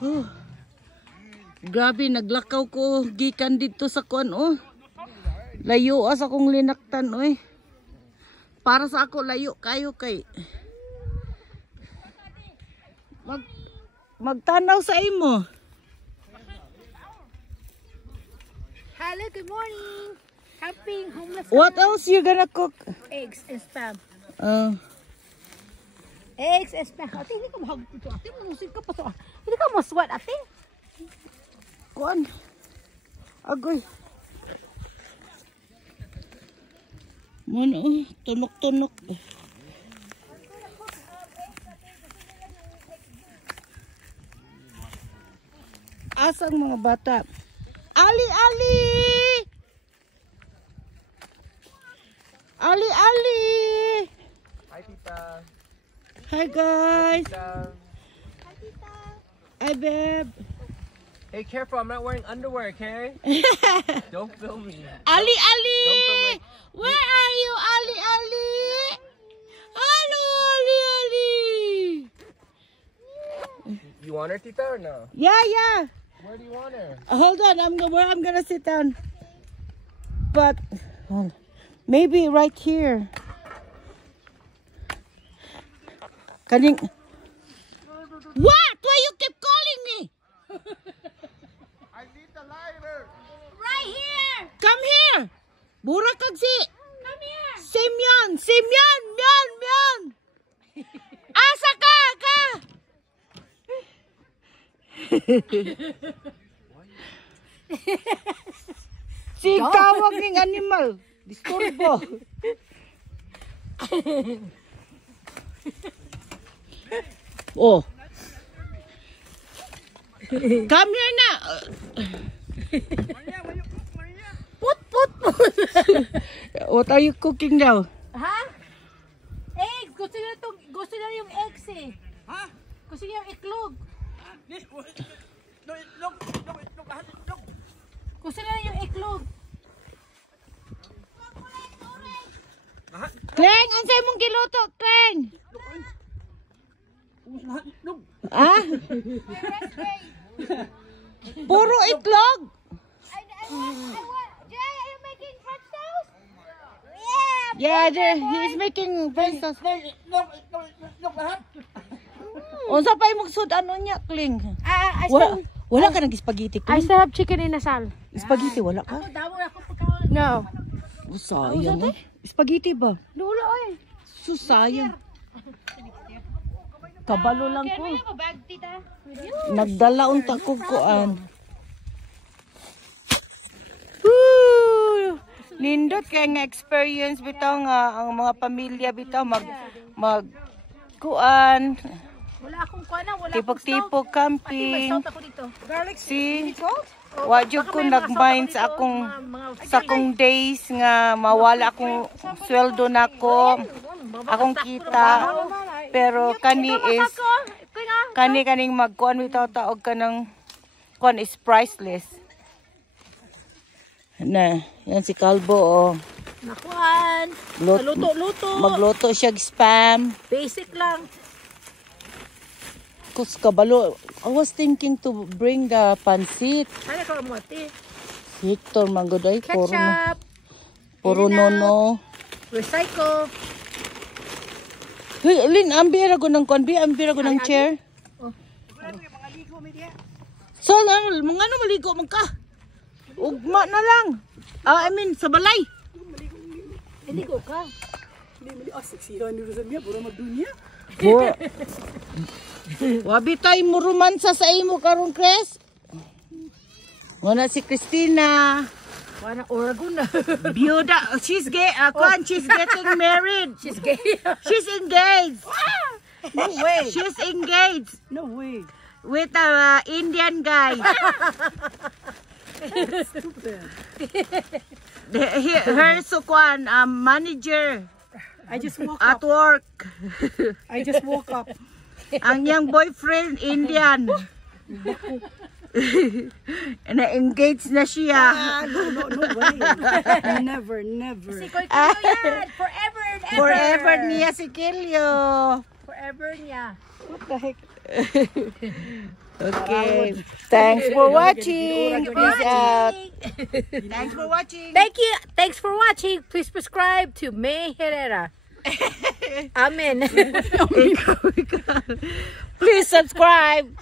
Oh. Grabe, naglakaw ko gikan dito sa kuan oh. Layo as akong linaktan oy. Para sa ako layo kayo kay magtanaw sa imo. Hello, good morning. Helping homeless. What else you gonna cook? Eggs and spam. Eggs and spam. Ate, hindi ka mahagod ito. Ate, manusin ka pa to. Hindi ka maswat, ate. Kuan. Agoy. Mano, tunok-tunok. Asang mga bata? Ali, Ali! Ali, Ali! Hi, Tita. Hi, guys. Tita. Hi, tita. Hi, babe. Hey, careful! I'm not wearing underwear, okay? Don't film me. Ali, Ali! Don't film me. Where are you, Ali, Ali? Hello, Ali, Ali! You want her, Tita, or no? Yeah, yeah. Where do you want her? Hold on, where I'm gonna sit down. But maybe right here. Kaning. What? Why you keep calling me? I need the lighter. Right here. Come here. Burak kag si. Come here. Semyon, Semyon, myon. Asa ka? Si tawag ng animal. Disturbo. Oh. Come here na. Put. What are you cooking now? Ha? Eggs. Gusto nila yung eggs eh. Ha? Gusto niya yung itlog. Gusto nila yung itlog. Kleng, unsay mong giluto, Kleng? Ah? Puro itlog? I want, Jay, are you making French toast? Yeah, he's making French toast. Unsa pa imong sud ano niya, Kleng? Wala ka ng spaghetti, I Kleng? still have chicken in Asal. Spaghetti wala ka? No. Sayang eh. Spaghetti ba? Lula oy. Susayang. Kabalo lang ko. a bag, tita? Nagdala unta ko kuan. Woo! Nindot kay nga experience bitaw nga ang mga pamilya bitaw mag kuan. Wala akong kuana, wala Tipog-tipog camping. Salt ako dito. Garlic Si salt? wadyo ko nag-mind sa akong days nga mawala akong sweldo nako. Akong kita. Pero kaning magkuan bitaw taog ka ng kuan is priceless. Na, yan si Kalbo oh. Nakuan. Luto-luto. Magluto siya spam. Basic lang. Kus kabalo. I was thinking to bring the pancit. Ano ka mo ate? Hector manggoday Ketchup. puro nono. Recycle. Hey, Lin, ambira ko ng konbi, ambira ko ng chair. Oh. So, mga ano maligo man ka? Ugma na lang. I mean, sa balay. Ligo ka. Wabi tayo mo romansa sa imo karon, Chris. Wala si Christina. Wala Oregon na. Biyuda. She's gay. She's getting married. She's gay. She's engaged. No way. She's engaged. No way. With a Indian guy. Her sukwan, manager. I just woke at work. I just woke up. Ang yang boyfriend Indian. Na-engage na siya. No way. Never. Forever niya si Kilyo. forever niya. What the heck? Okay. Thanks for watching. Peace out. Thanks for watching. Thank you. Thanks for watching. Please subscribe to May Herrera. Amen. Please subscribe.